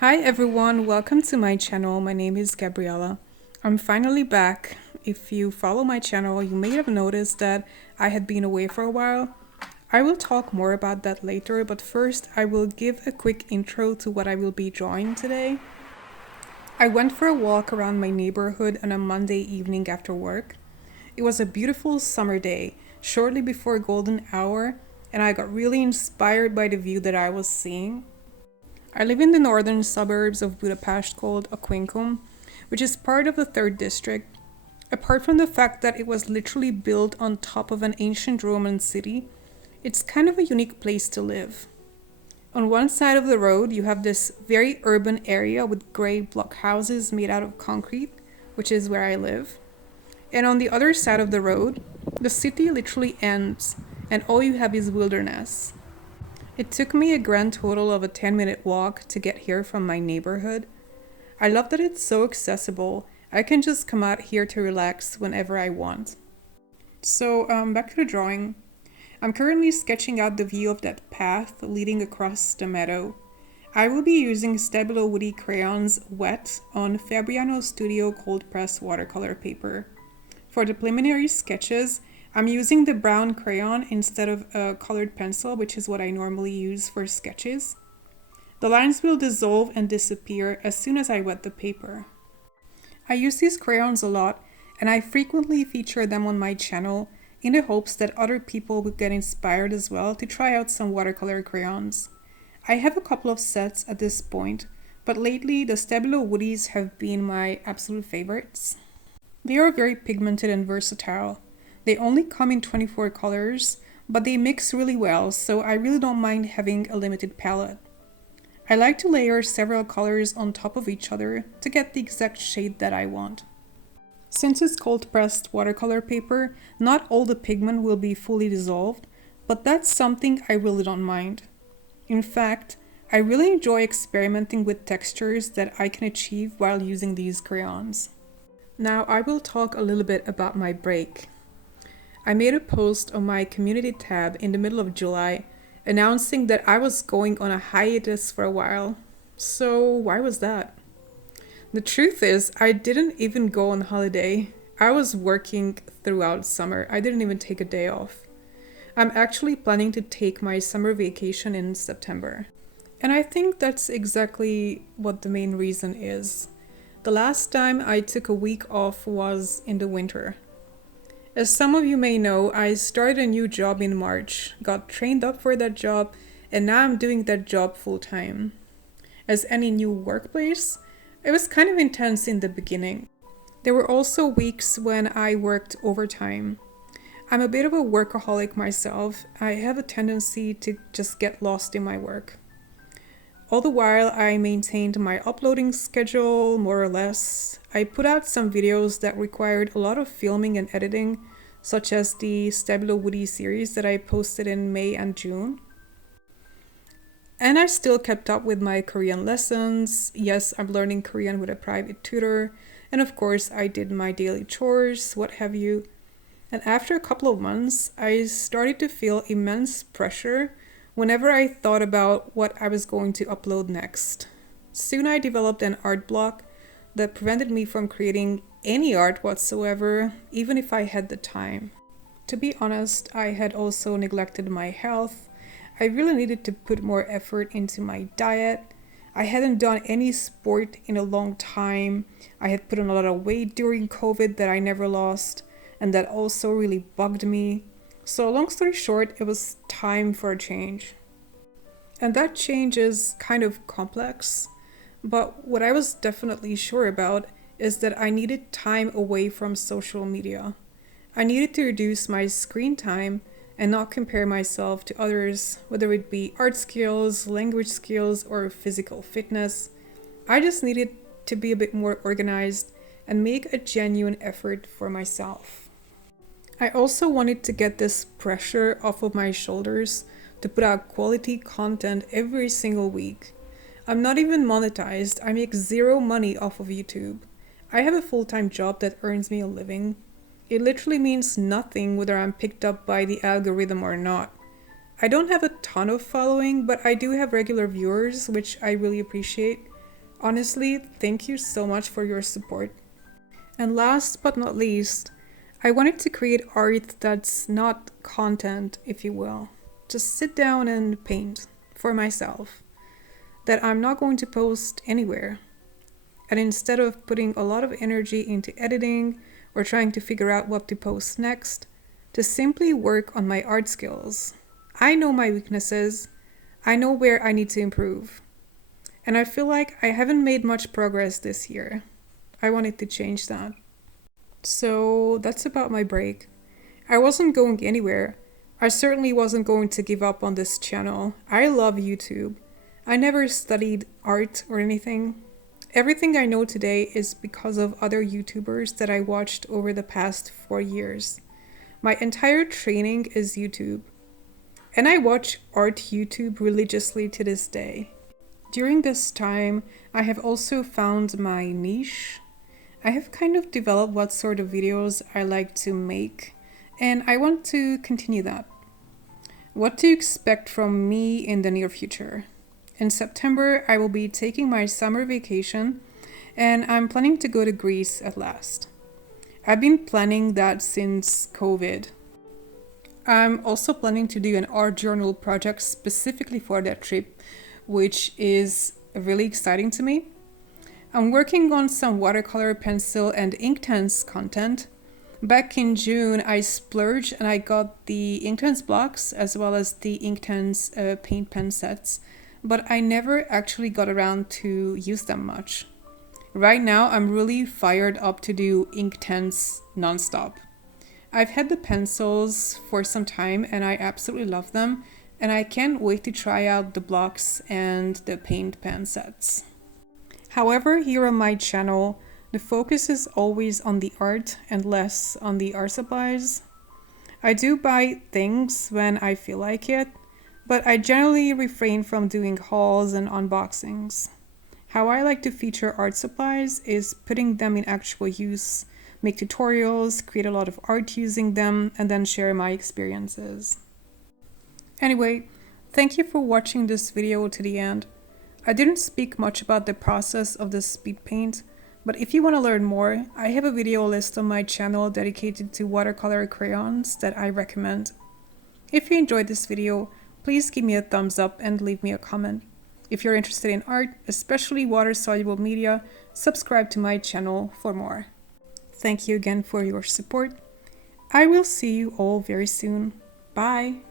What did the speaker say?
Hi everyone, welcome to my channel. My name is Gabriella. I'm finally back. If you follow my channel, you may have noticed that I had been away for a while. I will talk more about that later, but first I will give a quick intro to what I will be drawing today. I went for a walk around my neighborhood on a Monday evening after work. It was a beautiful summer day, shortly before golden hour, and I got really inspired by the view that I was seeing. I live in the northern suburbs of Budapest called Aquincum, which is part of the 3rd district. Apart from the fact that it was literally built on top of an ancient Roman city, it's kind of a unique place to live. On one side of the road, you have this very urban area with grey block houses made out of concrete, which is where I live. And on the other side of the road, the city literally ends, and all you have is wilderness. It took me a grand total of a 10-minute walk to get here from my neighborhood. I love that it's so accessible. I can just come out here to relax whenever I want. So back to the drawing. I'm currently sketching out the view of that path leading across the meadow. I will be using Stabilo Woodies crayons wet on Fabriano Studio cold press watercolor paper. For the preliminary sketches, I'm using the brown crayon instead of a colored pencil, which is what I normally use for sketches. The lines will dissolve and disappear as soon as I wet the paper. I use these crayons a lot, and I frequently feature them on my channel in the hopes that other people would get inspired as well to try out some watercolor crayons. I have a couple of sets at this point, but lately the Stabilo Woodies have been my absolute favorites. They are very pigmented and versatile. They only come in 24 colors, but they mix really well, so I really don't mind having a limited palette. I like to layer several colors on top of each other to get the exact shade that I want. Since it's cold pressed watercolor paper, not all the pigment will be fully dissolved, but that's something I really don't mind. In fact, I really enjoy experimenting with textures that I can achieve while using these crayons. Now I will talk a little bit about my break. I made a post on my community tab in the middle of July announcing that I was going on a hiatus for a while. So why was that? The truth is, I didn't even go on holiday. I was working throughout summer. I didn't even take a day off. I'm actually planning to take my summer vacation in September. And I think that's exactly what the main reason is. The last time I took a week off was in the winter. As some of you may know, I started a new job in March, got trained up for that job, and now I'm doing that job full time. As any new workplace, it was kind of intense in the beginning. There were also weeks when I worked overtime. I'm a bit of a workaholic myself. I have a tendency to just get lost in my work. All the while, I maintained my uploading schedule, more or less. I put out some videos that required a lot of filming and editing, such as the Stabilo Woodies series that I posted in May and June. And I still kept up with my Korean lessons. Yes, I'm learning Korean with a private tutor. And of course, I did my daily chores, what have you. And after a couple of months, I started to feel immense pressure whenever I thought about what I was going to upload next. Soon I developed an art block that prevented me from creating any art whatsoever, even if I had the time. To be honest, I had also neglected my health. I really needed to put more effort into my diet. I hadn't done any sport in a long time. I had put on a lot of weight during COVID that I never lost, and that also really bugged me. So long story short, it was time for a change. And that change is kind of complex, but what I was definitely sure about is that I needed time away from social media. I needed to reduce my screen time and not compare myself to others, whether it be art skills, language skills, or physical fitness. I just needed to be a bit more organized and make a genuine effort for myself. I also wanted to get this pressure off of my shoulders to put out quality content every single week. I'm not even monetized. I make zero money off of YouTube. I have a full-time job that earns me a living. It literally means nothing whether I'm picked up by the algorithm or not. I don't have a ton of following, but I do have regular viewers, which I really appreciate. Honestly, thank you so much for your support. And last but not least, I wanted to create art that's not content, if you will. Just sit down and paint for myself. That I'm not going to post anywhere. And instead of putting a lot of energy into editing or trying to figure out what to post next, to simply work on my art skills. I know my weaknesses. I know where I need to improve. And I feel like I haven't made much progress this year. I wanted to change that. So that's about my break. I wasn't going anywhere. I certainly wasn't going to give up on this channel. I love YouTube. I never studied art or anything. Everything I know today is because of other YouTubers that I watched over the past 4 years. My entire training is YouTube. And I watch art YouTube religiously to this day. During this time, I have also found my niche. I have kind of developed what sort of videos I like to make, and I want to continue that. What to expect from me in the near future? In September, I will be taking my summer vacation, and I'm planning to go to Greece at last. I've been planning that since COVID. I'm also planning to do an art journal project specifically for that trip, which is really exciting to me. I'm working on some watercolor, pencil, and Inktense content. Back in June, I splurged and I got the Inktense blocks as well as the Inktense paint pen sets, but I never actually got around to use them much. Right now, I'm really fired up to do Inktense nonstop. I've had the pencils for some time and I absolutely love them, and I can't wait to try out the blocks and the paint pen sets. However, here on my channel, the focus is always on the art and less on the art supplies. I do buy things when I feel like it, but I generally refrain from doing hauls and unboxings. How I like to feature art supplies is putting them in actual use, make tutorials, create a lot of art using them, and then share my experiences. Anyway, thank you for watching this video to the end. I didn't speak much about the process of the speed paint, but if you want to learn more, I have a video list on my channel dedicated to watercolor crayons that I recommend. If you enjoyed this video, please give me a thumbs up and leave me a comment. If you're interested in art, especially water-soluble media, subscribe to my channel for more. Thank you again for your support. I will see you all very soon. Bye!